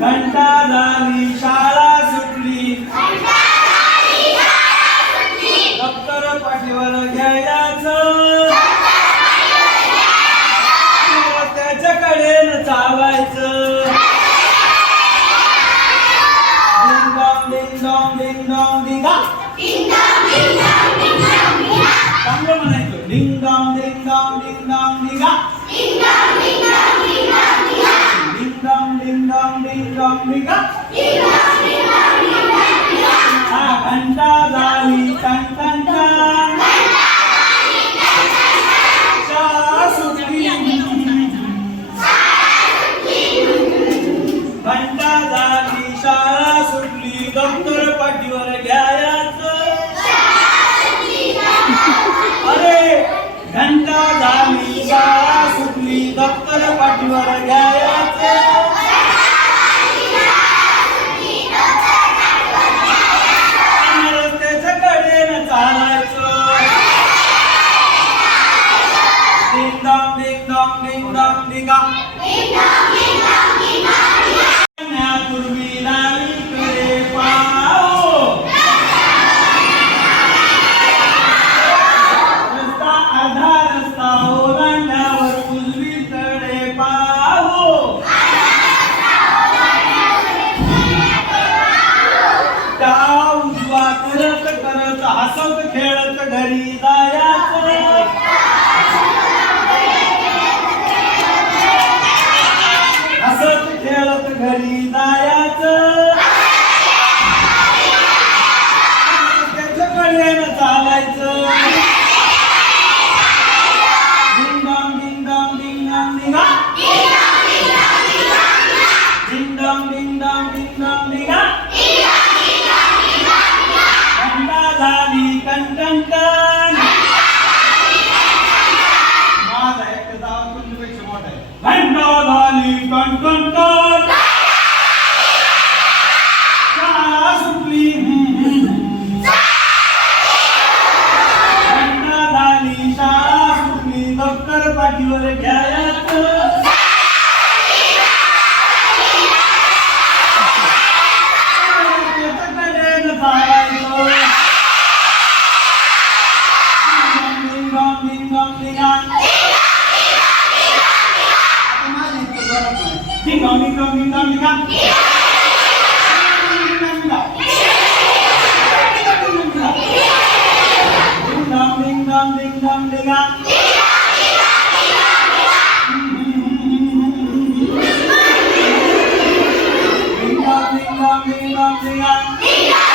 घंटा झाली शाळा सुटली. दप्तर पाठीवर घ्यायचं. त्याच्याकडे न चावायचं डिंग डॉंग डिंग डॉंग चांगलं म्हणायचं. डिंग डॉंग डॉंग करत करत हसत खेळत घरी जायचं हसत खेळत घरी जायचं त्याच्याकडे न चालायचं. डिंग डॉंग डिंग डिंगा डिंग डॉंग डिंग डिंगा झाली माझा एक तुमच्यापेक्षा मोठा आहे. घंटा झाली दप्तर पाठीवर घ्यायचं त्याच्याकडे Niyang, niyang.